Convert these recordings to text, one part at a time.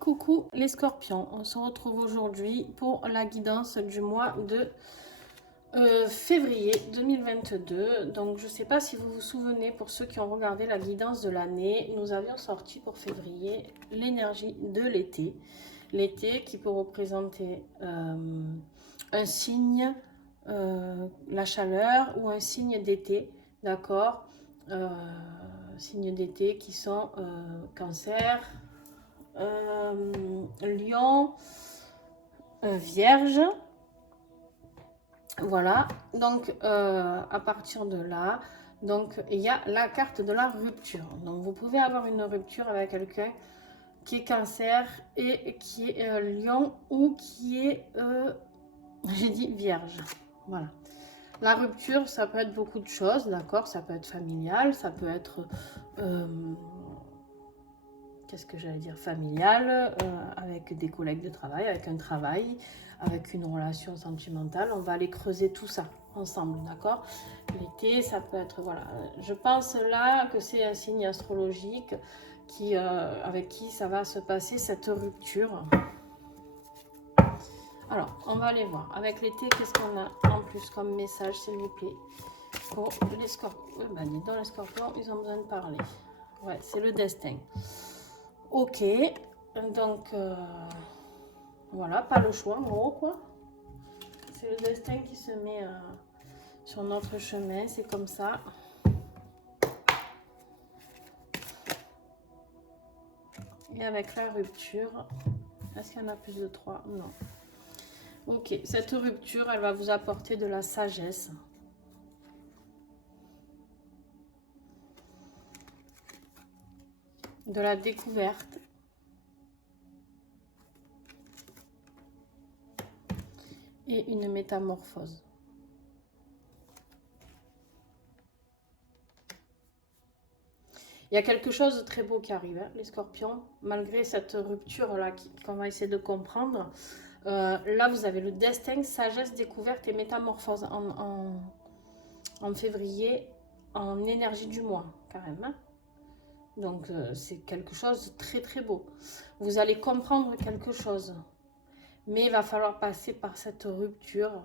Coucou les scorpions, on se retrouve aujourd'hui pour la guidance du mois de février 2022. Donc je ne sais pas si vous vous souvenez, pour ceux qui ont regardé la guidance de l'année, nous avions sorti pour février l'énergie de l'été. L'été qui peut représenter un signe, la chaleur, ou un signe d'été, d'accord, signes d'été qui sont Cancer, Lion, Vierge. Voilà, donc à partir de là, donc il y a la carte de la rupture. Donc vous pouvez avoir une rupture avec quelqu'un qui est Cancer et qui est Lion, ou qui est j'ai dit Vierge. Voilà, la rupture, ça peut être beaucoup de choses, d'accord, ça peut être familial, ça peut être qu'est-ce que j'allais dire, familial, avec des collègues de travail, avec un travail, avec une relation sentimentale. On va aller creuser tout ça ensemble, d'accord. L'été, ça peut être, voilà, je pense là que c'est un signe astrologique qui, avec qui ça va se passer, cette rupture. Alors, on va aller voir. Avec l'été, qu'est-ce qu'on a en plus comme message, s'il vous plaît, pour les scorpions. Ben, dis donc, les scorpions, ils ont besoin de parler. Ouais, c'est le destin. Ok, donc voilà, pas le choix en gros, quoi. C'est le destin qui se met sur notre chemin, c'est comme ça. Et avec la rupture, est-ce qu'il y en a plus de 3? Non. Ok, cette rupture, elle va vous apporter de la sagesse. De la découverte. Et une métamorphose. Il y a quelque chose de très beau qui arrive, hein, les scorpions, malgré cette rupture-là qu'on va essayer de comprendre. Là, vous avez le destin, sagesse, découverte et métamorphose en février, en énergie du mois, quand même. Hein. Donc, c'est quelque chose de très, très beau. Vous allez comprendre quelque chose. Mais il va falloir passer par cette rupture.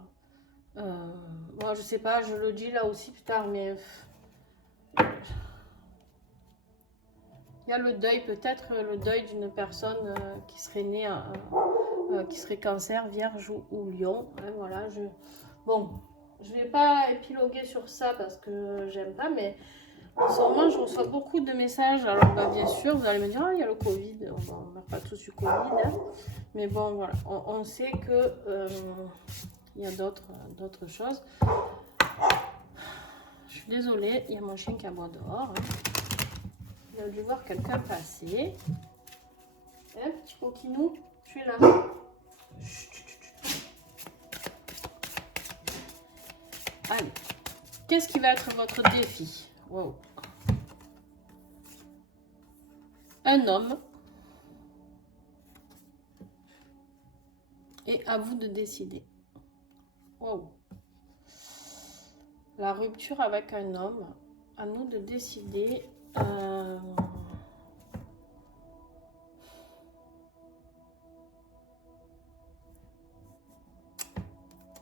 Moi, je sais pas, je le dis là aussi plus tard, mais... Il y a le deuil, peut-être le deuil d'une personne qui serait née, qui serait Cancer, Vierge ou Lion. Hein, voilà, bon, je ne vais pas épiloguer sur ça parce que j'aime pas, mais en ce moment, je reçois beaucoup de messages. Alors, bah, bien sûr, vous allez me dire, ah, il y a le Covid. On n'a pas tous eu Covid. Hein. Mais bon, voilà, on sait que il y a d'autres choses. Je suis désolée, il y a mon chien qui aboie dehors. Hein. Il a dû voir quelqu'un passer. Hein, petit coquinou, tu es là. Allez, qu'est-ce qui va être votre défi? Wow. Un homme. Et à vous de décider. Wow. La rupture avec un homme. À nous de décider.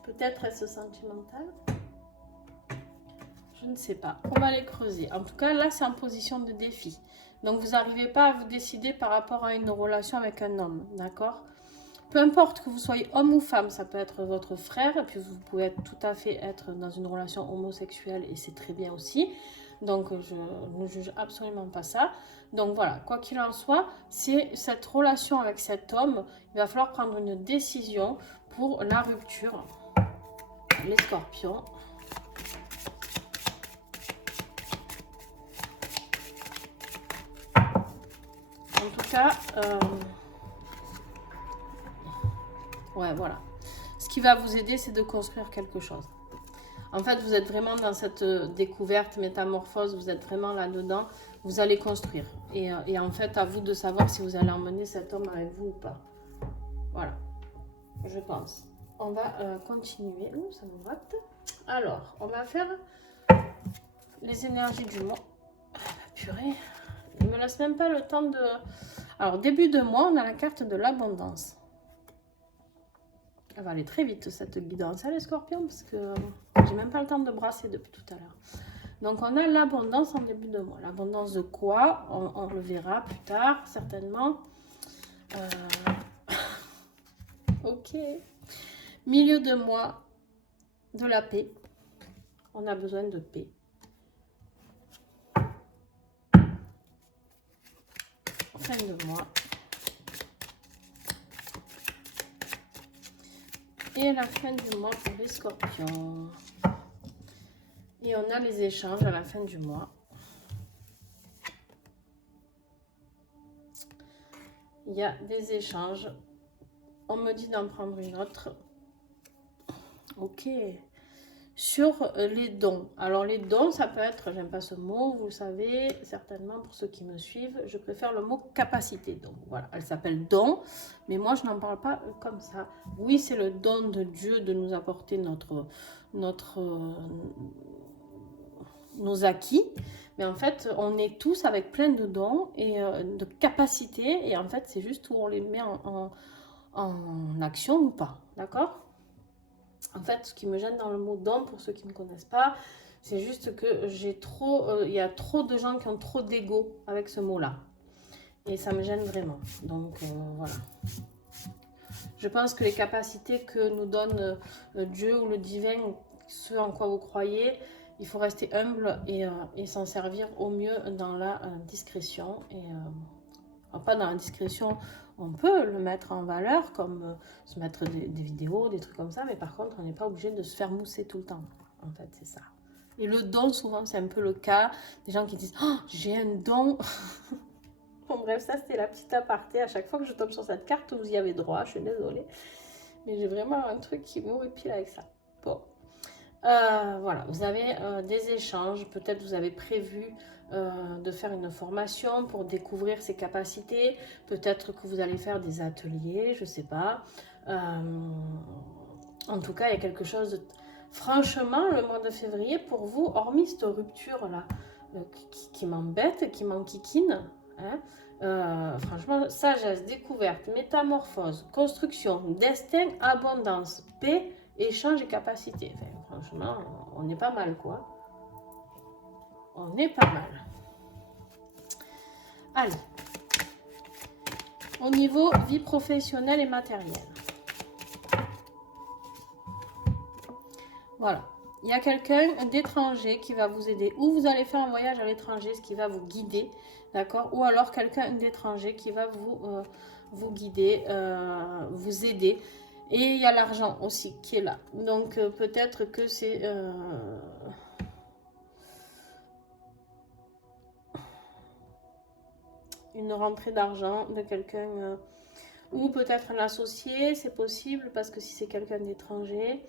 Peut-être est-ce sentimental? Je ne sais pas. On va les creuser. En tout cas, là, c'est en position de défi. Donc, vous n'arrivez pas à vous décider par rapport à une relation avec un homme. D'accord? Peu importe que vous soyez homme ou femme, ça peut être votre frère. Et puis, vous pouvez tout à fait être dans une relation homosexuelle. Et c'est très bien aussi. Donc, je ne juge absolument pas ça. Donc, voilà. Quoi qu'il en soit, c'est cette relation avec cet homme. Il va falloir prendre une décision pour la rupture. Les scorpions. En tout cas, ouais, voilà. Ce qui va vous aider, c'est de construire quelque chose. En fait, vous êtes vraiment dans cette découverte, métamorphose, vous êtes vraiment là-dedans. Vous allez construire. Et en fait, à vous de savoir si vous allez emmener cet homme avec vous ou pas. Voilà, je pense. On va continuer. Ouh, ça me gratte. Alors, on va faire les énergies du mois. Purée, il ne me laisse même pas le temps de... Alors, début de mois, on a la carte de l'abondance. Elle va aller très vite, cette guidance, hein, les scorpions, parce que j'ai même pas le temps de brasser depuis tout à l'heure. Donc, on a l'abondance en début de mois. L'abondance de quoi? On le verra plus tard, certainement. Ok. Milieu de mois, de la paix. On a besoin de paix. Fin de mois. Et la fin du mois pour les scorpions. Et on a les échanges à la fin du mois. Il y a des échanges. On me dit d'en prendre une autre. Ok. Sur les dons. Alors les dons, ça peut être, j'aime pas ce mot, vous le savez, certainement pour ceux qui me suivent, je préfère le mot capacité. Donc voilà, elle s'appelle don, mais moi je n'en parle pas comme ça. Oui, c'est le don de Dieu de nous apporter nos acquis, mais en fait on est tous avec plein de dons et de capacités, et en fait c'est juste où on les met en action ou pas, d'accord? En fait, ce qui me gêne dans le mot don, pour ceux qui ne connaissent pas, c'est juste que il y a trop de gens qui ont trop d'ego avec ce mot-là. Et ça me gêne vraiment. Donc, voilà. Je pense que les capacités que nous donne Dieu ou le divin, ce en quoi vous croyez, il faut rester humble et s'en servir au mieux dans la discrétion. Pas dans la discrétion, on peut le mettre en valeur, comme se mettre des vidéos, des trucs comme ça, mais par contre, on n'est pas obligé de se faire mousser tout le temps. En fait, c'est ça. Et le don, souvent, c'est un peu le cas. Des gens qui disent « Oh, j'ai un don !» Bon, bref, ça, c'était la petite aparté. À chaque fois que je tombe sur cette carte, vous y avez droit, je suis désolée. Mais j'ai vraiment un truc qui m'horripile avec ça. Bon. Voilà, vous avez des échanges. Peut-être vous avez prévu de faire une formation pour découvrir ses capacités. Peut-être que vous allez faire des ateliers, je ne sais pas. En tout cas, il y a quelque chose de... Franchement, le mois de février, pour vous, hormis cette rupture-là, qui m'embête, qui m'enquiquine, hein, franchement, sagesse, découverte, métamorphose, construction, destin, abondance, paix, échange et capacité. Enfin, franchement, on est pas mal, quoi. On est pas mal. Allez. Au niveau vie professionnelle et matérielle. Voilà. Il y a quelqu'un d'étranger qui va vous aider. Ou vous allez faire un voyage à l'étranger, ce qui va vous guider. D'accord? Ou alors quelqu'un d'étranger qui va vous guider, vous aider. Et il y a l'argent aussi qui est là. Donc peut-être que c'est... une rentrée d'argent de quelqu'un... ou peut-être un associé, c'est possible, parce que si c'est quelqu'un d'étranger...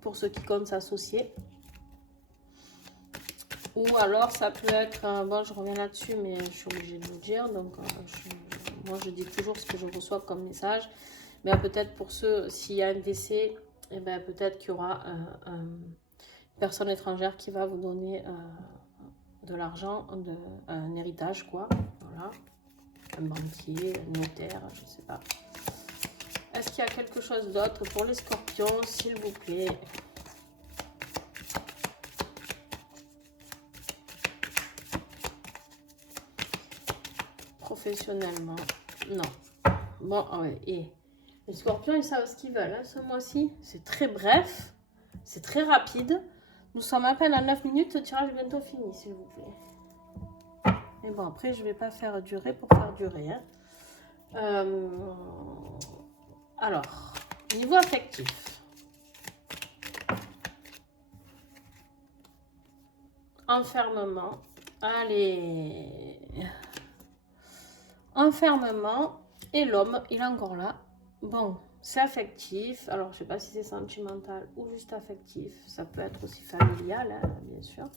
pour ceux qui comptent s'associer. Ou alors ça peut être... bon, je reviens là-dessus, mais je suis obligée de vous dire. Donc, moi, je dis toujours ce que je reçois comme message. Mais peut-être pour ceux, s'il y a un décès, et ben, peut-être qu'il y aura une personne étrangère qui va vous donner de l'argent, un héritage, quoi. Voilà. Un banquier, un notaire, je ne sais pas. Est-ce qu'il y a quelque chose d'autre pour les scorpions, s'il vous plaît? Professionnellement, non. Bon, ouais, et les scorpions, ils savent ce qu'ils veulent, hein, ce mois-ci. C'est très bref, c'est très rapide. Nous sommes à peine à 9 minutes, le tirage est bientôt fini, s'il vous plaît. Mais bon, après, je ne vais pas faire durer pour faire durer. Hein. Alors, niveau affectif. Enfermement. Allez. Enfermement. Et l'homme, il est encore là. Bon, c'est affectif. Alors, je ne sais pas si c'est sentimental ou juste affectif. Ça peut être aussi familial, hein, bien sûr.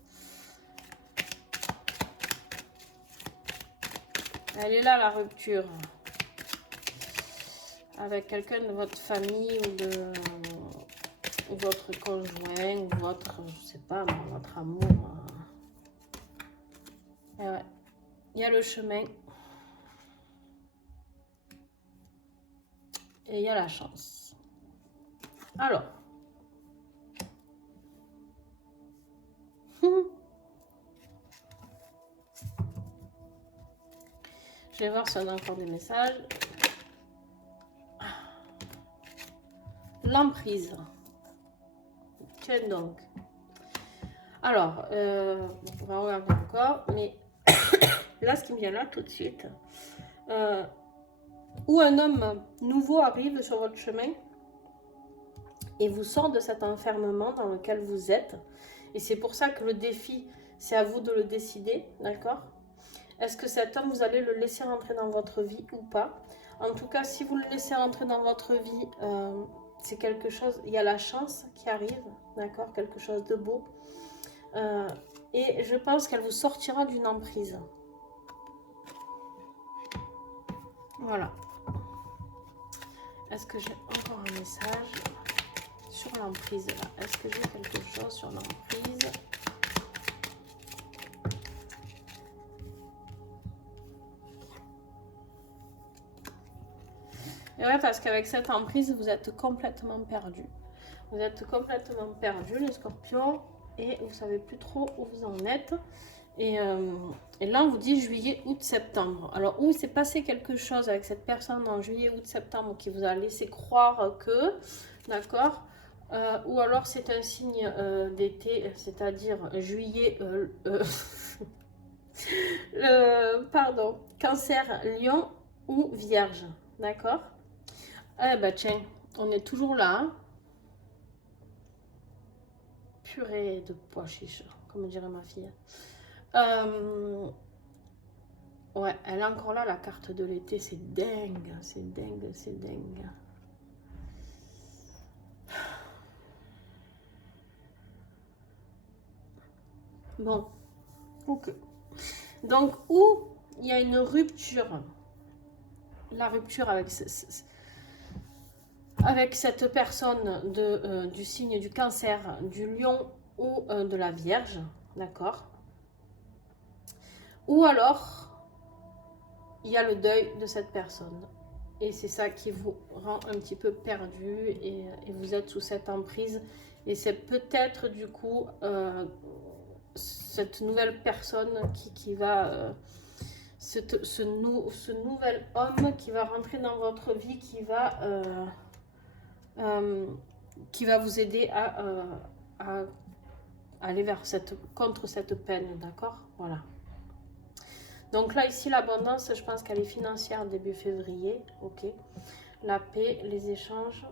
Elle est là, la rupture. Avec quelqu'un de votre famille ou de votre conjoint ou votre, je sais pas, votre amour. Et ouais. Il y a le chemin. Et il y a la chance. Alors. Je vais voir si on a encore des messages. L'emprise. Tiens donc. Alors, on va regarder encore. Mais là, ce qui me vient là tout de suite. Où un homme nouveau arrive sur votre chemin et vous sort de cet enfermement dans lequel vous êtes. Et c'est pour ça que le défi, c'est à vous de le décider, d'accord? Est-ce que cet homme, vous allez le laisser rentrer dans votre vie ou pas? En tout cas, si vous le laissez rentrer dans votre vie, c'est quelque chose, il y a la chance qui arrive, d'accord? Quelque chose de beau. Et je pense qu'elle vous sortira d'une emprise. Voilà. Est-ce que j'ai encore un message sur l'emprise là? Est-ce que j'ai quelque chose sur l'emprise? Et ouais, parce qu'avec cette emprise, vous êtes complètement perdu. Vous êtes complètement perdu, les scorpions, et vous ne savez plus trop où vous en êtes. Et là, on vous dit juillet, août, septembre. Alors, où il s'est passé quelque chose avec cette personne en juillet, août, septembre qui vous a laissé croire que, d'accord, ou alors c'est un signe d'été, c'est-à-dire juillet, pardon, cancer, lion ou vierge, d'accord? Eh ben tiens, on est toujours là, hein. Purée de pois chiches, comme dirait ma fille. Ouais, elle est encore là, la carte de l'été. C'est dingue, c'est dingue, c'est dingue. Bon, ok. Donc, où il y a une rupture, la rupture avec, avec cette personne du signe du cancer, du lion ou de la vierge, d'accord? Ou alors, il y a le deuil de cette personne. Et c'est ça qui vous rend un petit peu perdu et vous êtes sous cette emprise. Et c'est peut-être du coup cette nouvelle personne qui va... ce nouvel homme qui va rentrer dans votre vie, qui va vous aider à aller vers contre cette peine, d'accord? Voilà. Donc là, ici, l'abondance, je pense qu'elle est financière début février. Ok. La paix, les échanges.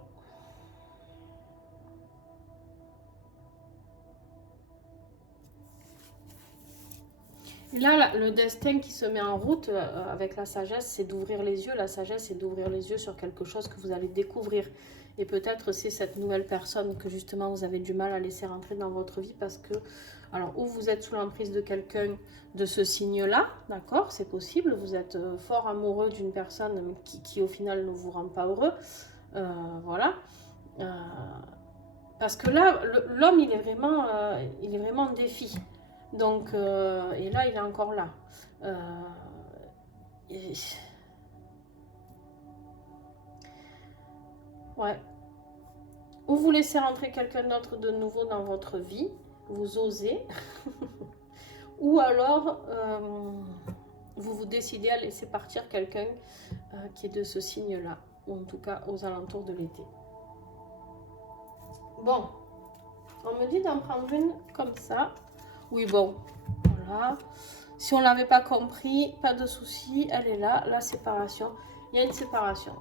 Et là, le destin qui se met en route avec la sagesse, c'est d'ouvrir les yeux. La sagesse, c'est d'ouvrir les yeux sur quelque chose que vous allez découvrir. Et peut-être c'est cette nouvelle personne que justement vous avez du mal à laisser rentrer dans votre vie parce que, alors, ou vous êtes sous l'emprise de quelqu'un de ce signe-là, d'accord, c'est possible. Vous êtes fort amoureux d'une personne qui au final ne vous rend pas heureux. Voilà. Parce que là, l'homme, il est vraiment en défi. Donc, et là, il est encore là. Et... Ouais. Ou vous laissez rentrer quelqu'un d'autre de nouveau dans votre vie, vous osez. Ou alors, vous vous décidez à laisser partir quelqu'un qui est de ce signe-là. Ou en tout cas, aux alentours de l'été. Bon. On me dit d'en prendre une comme ça. Oui, bon. Voilà. Si on ne l'avait pas compris, pas de souci, elle est là, la séparation. Il y a une séparation.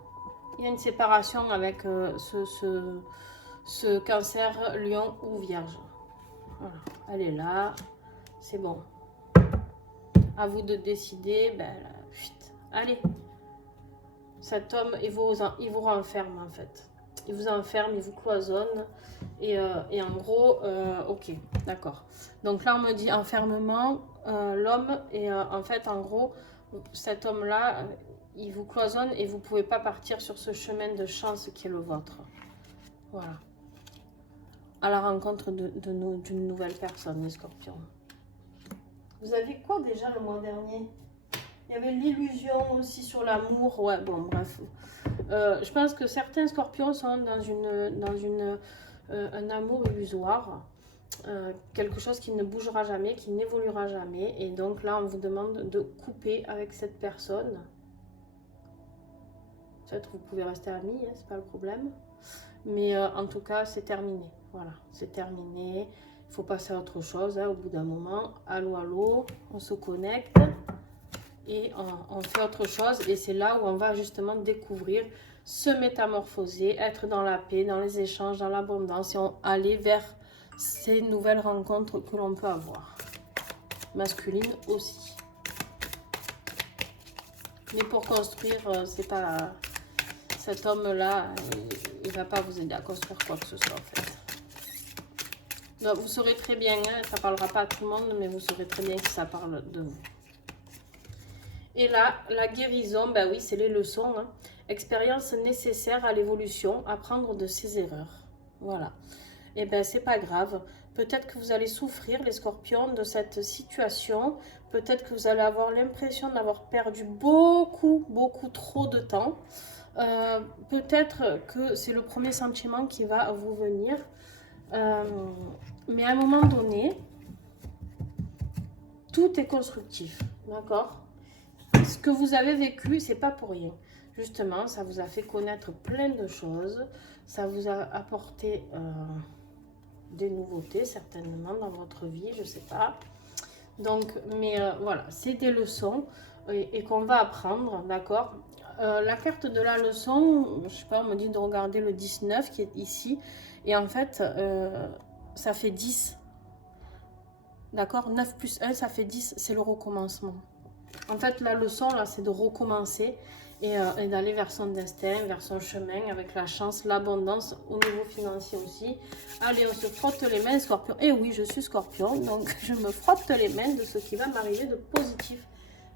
Il y a une séparation avec ce cancer, lion ou vierge. Voilà, elle est là, c'est bon. À vous de décider, ben, allez. Cet homme, il vous renferme en fait. Il vous enferme, il vous cloisonne. Et en gros, ok, d'accord. Donc là, on me dit enfermement, l'homme, et en fait, en gros, cet homme-là, il vous cloisonne et vous ne pouvez pas partir sur ce chemin de chance qui est le vôtre. Voilà. À la rencontre d'une nouvelle personne, les scorpions. Vous avez quoi déjà le mois dernier? Il y avait l'illusion aussi sur l'amour. Ouais, bon, bref. Je pense que certains scorpions sont dans un amour illusoire. Quelque chose qui ne bougera jamais, qui n'évoluera jamais. Et donc là, on vous demande de couper avec cette personne. Peut-être vous pouvez rester amis, hein, c'est pas le problème. Mais en tout cas, c'est terminé. Voilà, c'est terminé. Il faut passer à autre chose hein, au bout d'un moment. Allô, allô, on se connecte et on fait autre chose. Et c'est là où on va justement découvrir, se métamorphoser, être dans la paix, dans les échanges, dans l'abondance et aller vers ces nouvelles rencontres que l'on peut avoir. Masculine aussi. Mais pour construire, c'est pas... Cet homme-là, il ne va pas vous aider à construire quoi que ce soit en fait. Donc, vous saurez très bien, hein, ça ne parlera pas à tout le monde, mais vous saurez très bien que ça parle de vous. Et là, la guérison, ben oui, c'est les leçons. Hein. Expérience nécessaire à l'évolution, apprendre de ses erreurs. Voilà. Et ben c'est pas grave. Peut-être que vous allez souffrir, les scorpions, de cette situation. Peut-être que vous allez avoir l'impression d'avoir perdu beaucoup trop de temps. Peut-être que c'est le premier sentiment qui va vous venir. Mais à un moment donné, tout est constructif, d'accord? Ce que vous avez vécu, c'est pas pour rien. Justement, ça vous a fait connaître plein de choses. Ça vous a apporté des nouveautés, certainement, dans votre vie, je sais pas. Donc, mais voilà, c'est des leçons et qu'on va apprendre, d'accord? La carte de la leçon, je sais pas, on me dit de regarder le 19 qui est ici. Et en fait, ça fait 10. D'accord? 9 plus 1, ça fait 10. C'est le recommencement. En fait, la leçon, là, c'est de recommencer et d'aller vers son destin, vers son chemin, avec la chance, l'abondance, au niveau financier aussi. Allez, on se frotte les mains, scorpion. Et oui, je suis scorpion, donc je me frotte les mains de ce qui va m'arriver de positif.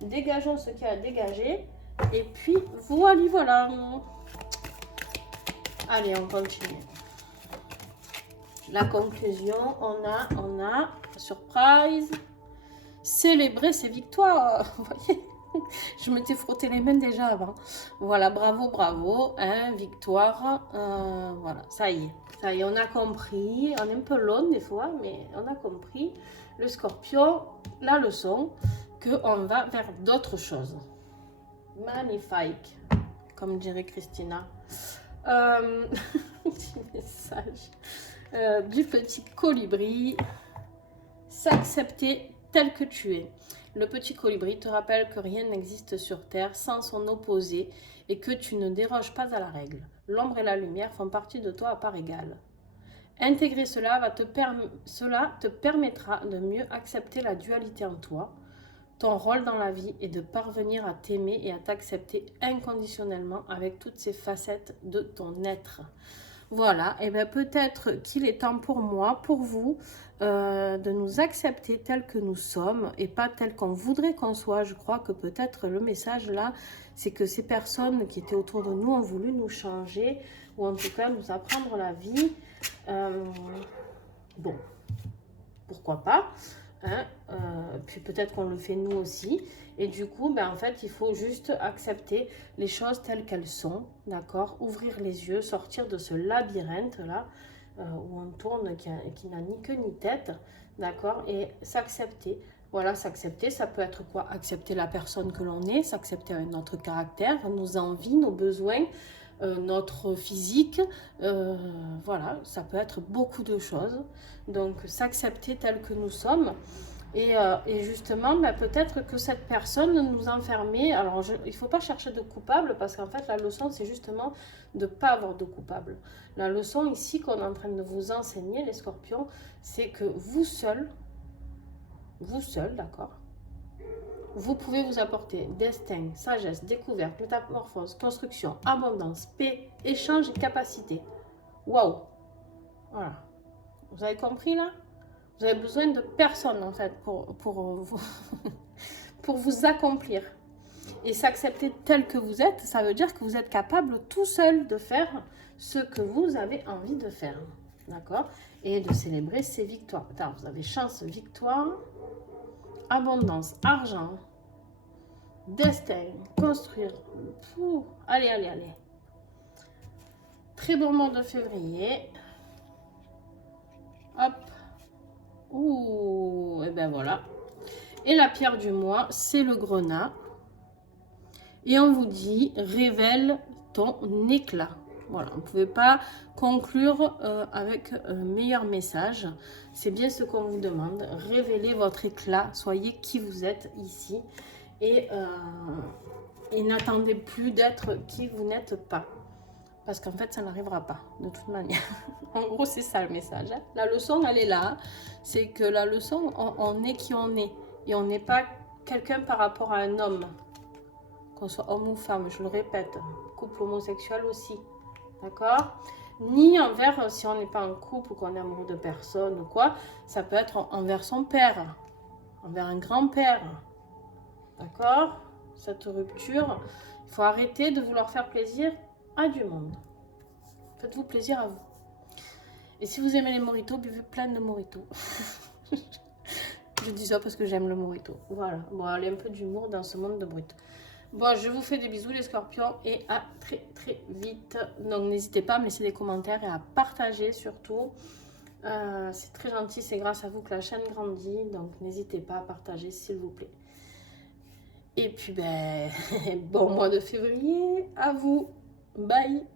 Dégageons ce qu'il y a à dégager. Et puis, voilà. Allez, on continue. La conclusion, on a, surprise, célébrer ses victoires. Vous voyez, je m'étais frotté les mains déjà avant. Voilà, bravo, hein, victoire. Voilà, ça y est, on a compris. On est un peu long des fois, mais on a compris. Le scorpion, la leçon, qu'on va vers d'autres choses. Magnifique, comme dirait Christina. Petit message du petit colibri. S'accepter tel que tu es. Le petit colibri te rappelle que rien n'existe sur Terre sans son opposé et que tu ne déroges pas à la règle. L'ombre et la lumière font partie de toi à part égale. Intégrer cela te permettra de mieux accepter la dualité en toi. Ton rôle dans la vie est de parvenir à t'aimer et à t'accepter inconditionnellement avec toutes ces facettes de ton être. Voilà, et bien peut-être qu'il est temps pour moi, pour vous, de nous accepter tels que nous sommes et pas tels qu'on voudrait qu'on soit. Je crois que peut-être le message là, c'est que ces personnes qui étaient autour de nous ont voulu nous changer ou en tout cas nous apprendre la vie. Bon, pourquoi pas, hein, puis peut-être qu'on le fait nous aussi. Et du coup, ben, en fait, il faut juste accepter les choses telles qu'elles sont, d'accord? Ouvrir les yeux, sortir de ce labyrinthe-là, où on tourne, qui n'a ni queue ni tête, d'accord? Et s'accepter. Voilà, s'accepter, ça peut être quoi? Accepter la personne que l'on est, s'accepter avec notre caractère, nos envies, nos besoins, notre physique, voilà, ça peut être beaucoup de choses. Donc, s'accepter tel que nous sommes. Et justement, ben, peut-être que cette personne nous enfermait. Alors, il ne faut pas chercher de coupable parce qu'en fait, la leçon, c'est justement de ne pas avoir de coupable. La leçon ici qu'on est en train de vous enseigner, les scorpions, c'est que vous seul, d'accord, vous pouvez vous apporter destin, sagesse, découverte, métamorphose, construction, abondance, paix, échange et capacité. Waouh! Voilà. Vous avez compris là? Vous avez besoin de personne en fait pour vous accomplir. Et s'accepter tel que vous êtes, ça veut dire que vous êtes capable tout seul de faire ce que vous avez envie de faire. D'accord? Et de célébrer ces victoires. Attends, vous avez chance, victoire. abondance, argent, destin, construire. Pouh. Allez, allez, allez. Très bon mois de février. Hop. Ouh, et ben voilà. Et la pierre du mois, c'est le grenat. Et on vous dit, révèle ton éclat. Voilà, on ne pouvait pas conclure avec un meilleur message. C'est bien ce qu'on vous demande. Révélez votre éclat, soyez qui vous êtes ici. Et n'attendez plus d'être qui vous n'êtes pas. Parce qu'en fait, ça n'arrivera pas, de toute manière. En gros, c'est ça le message. Hein. La leçon, elle est là. C'est que la leçon, on est qui on est. Et on n'est pas quelqu'un par rapport à un homme. Qu'on soit homme ou femme, je le répète. Couple homosexuel aussi. D'accord? Ni envers, si on n'est pas en couple ou qu'on est amoureux de personne ou quoi, ça peut être envers son père, envers un grand-père. D'accord? Cette rupture, il faut arrêter de vouloir faire plaisir à du monde. Faites-vous plaisir à vous. Et si vous aimez les mojitos, buvez plein de mojitos. Je dis ça parce que j'aime le mojito. Voilà. Bon, allez, un peu d'humour dans ce monde de brut. Bon, je vous fais des bisous les scorpions et à très très vite. Donc n'hésitez pas à me laisser des commentaires et à partager surtout. C'est très gentil, c'est grâce à vous que la chaîne grandit. Donc n'hésitez pas à partager s'il vous plaît. Et puis ben, bon mois de février à vous. Bye.